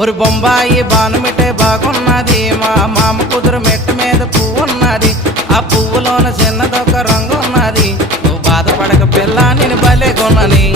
ఒరి బొంబాయి బానుమిటే బాగున్నది, మా మామ కుదురు మెట్టు మీద పువ్వు ఉన్నది, ఆ పువ్వులోన చిన్నదొక రంగు ఉన్నది, నువ్వు బాధపడక పిల్ల నేను భలే కొన్నని.